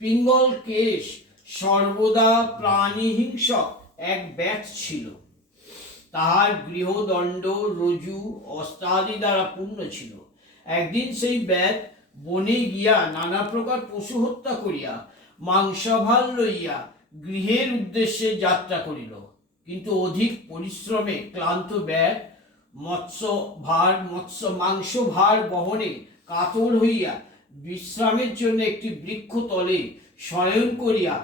পিঙ্গল কেশ সর্বদা প্রাণীহিংসক এক ব্যাট ছিল। তাহার গৃহদণ্ড রজু অস্ত্রাদি দ্বারা পূর্ণ ছিল। একদিন সেই ব্যাট বনে গিয়া নানা প্রকার পশু হত্যা করিয়া মাংসাভার লইয়া গৃহের উদ্দেশ্যে যাত্রা করিল। কিন্তু অধিক পরিশ্রমে ক্লান্ত ব্যাট মাংস ভার বহনে কাতর হইয়া বিশ্রামের জন্য একটি বৃক্ষ তলে শয়ন করিয়া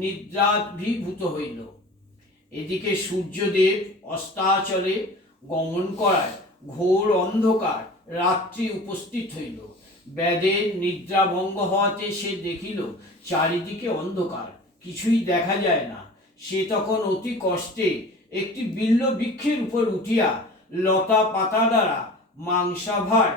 নিদ্রাভিভূত হইল। এদিকে সূর্যদেব অস্তাচলে গমন করায় ঘোর অন্ধকার রাত্রি উপস্থিত হইল। ব্যাধের নিদ্রাভঙ্গ হওয়াতে সে দেখিল চারিদিকে অন্ধকার, কিছুই দেখা যায় না। সে তখন অতি কষ্টে একটি বিল্ল বৃক্ষের উপর উঠিয়া লতা পাতা দ্বারা মাংসাভার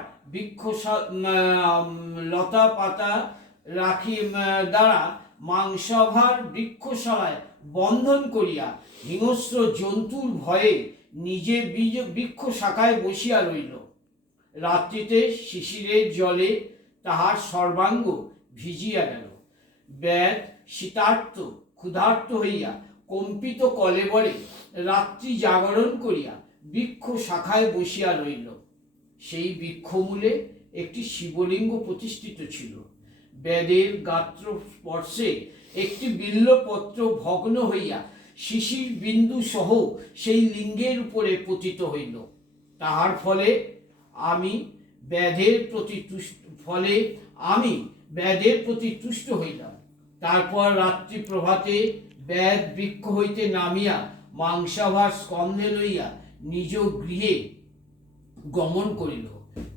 বৃক্ষশালায় বন্ধন করিয়া হিংস্র জন্তুর ভয়ে নিজে বৃক্ষ শাখায় বসিয়া রইল। রাত্রিতে শিশিরের জলে তাহার সর্বাঙ্গ ভিজিয়া গেল। ব্যাধ শীতার্ত ক্ষুধার্ত হইয়া কম্পিত কলেবরে রাত্রি জাগরণ করিয়া বৃক্ষ শাখায় বসিয়া রইল। সেই বৃক্ষমূলে একটি শিবলিঙ্গ প্রতিষ্ঠিত ছিল। ব্যাধের গাত্র স্পর্শে একটি বিল্লপত্র ভগ্ন হইয়া শিশির বিন্দু সহ সেই লিঙ্গের উপরে পতিত হইল। তাহার ফলে আমি ব্যাধের প্রতি তুষ্ট হইলাম। তারপর রাত্রি প্রভাতে ব্যাধ বৃক্ষ হইতে নামিয়া মাংসাভার স্কন্ধে লইয়া নিজ গৃহে গমন করিল।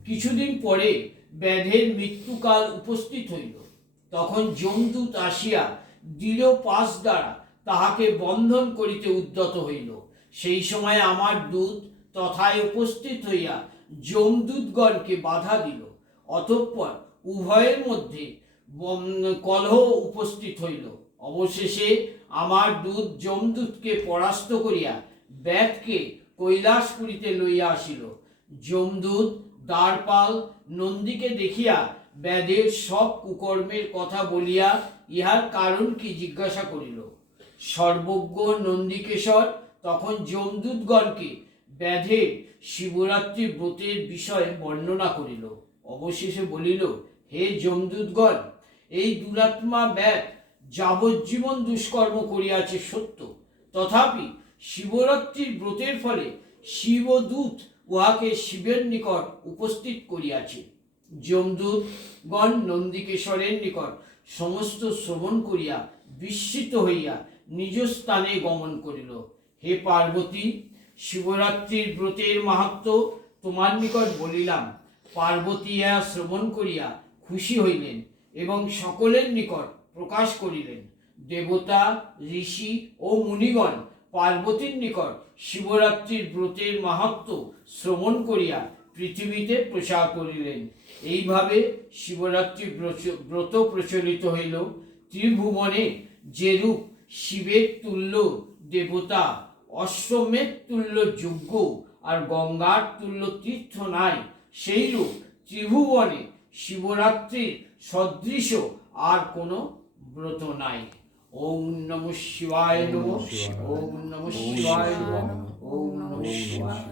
কিছুদিন পরে ব্যাধের মৃত্যুকাল উপস্থিত হইল। তখন যমদূত আসিয়া দৃঢ় পাশ দ্বারা তাহাকে বন্ধন করিতে উদ্যত হইল। সেই সময় আমার দূত তথায় উপস্থিত হইয়া যমদূতগণকে বাধা দিল। অতঃপর উভয়ের মধ্যে কলহ উপস্থিত হইল। অবশেষে আমার দূত যমদূতকে পরাস্ত করিয়া ব্যাধকে কৈলাসপুরীতে লইয়া আসিল। যমদূত দ্বারপাল নন্দীকে দেখিয়া ব্যাধের সব কুকর্মের কথা বলিয়া ইহার কারণ কি জিজ্ঞাসা করিল। সর্বজ্ঞ নন্দিকেশ্বর তখন যমদূতগণকে ব্যাধের শিবরাত্রি ব্রতের বিষয়ে বর্ণনা করিল। অবশেষে বলিল, হে যমদূতগণ, এই দুরাত্মা ব্যাধ যাবজ্জীবন দুষ্কর্ম করিয়াছে সত্য, তথাপি শিবরাত্রির ব্রতের ফলে শিবদূত উহাকে শিবের নিকট উপস্থিত করিয়াছে। যমদূতগণ নন্দিকেশ্বরের নিকট সমস্ত শ্রবণ করিয়া বিস্মিত হইয়া নিজ স্থানে গমন করিল। হে পার্বতী, শিবরাত্রির ব্রতের মাহাত্ম্য তোমার নিকট বলিলাম। পার্বতী ইহা শ্রবণ করিয়া খুশি হইলেন এবং সকলের নিকট প্রকাশ করিলেন। দেবতা, ঋষি ও মুনিগণ পার্বতীর নিকট শিবরাত্রির ব্রতের মাহাত্ম্য শ্রবণ করিয়া পৃথিবীতে প্রচার করিলেন। এইভাবে শিবরাত্রি ব্রত প্রচলিত হইল। ত্রিভুবনে যেরূপ শিবের তুল্য দেবতা, অশ্বমেধ তুল্য যজ্ঞ আর গঙ্গার তুল্য তীর্থ নাই, সেইরূপ ত্রিভুবনে শিবরাত্রির সদৃশ আর কোনো ব্রত নাই। ওম নমঃ শিবায় নমঃ। ওম নমঃ শিবায় নমঃ। ওম নমঃ শিবায়।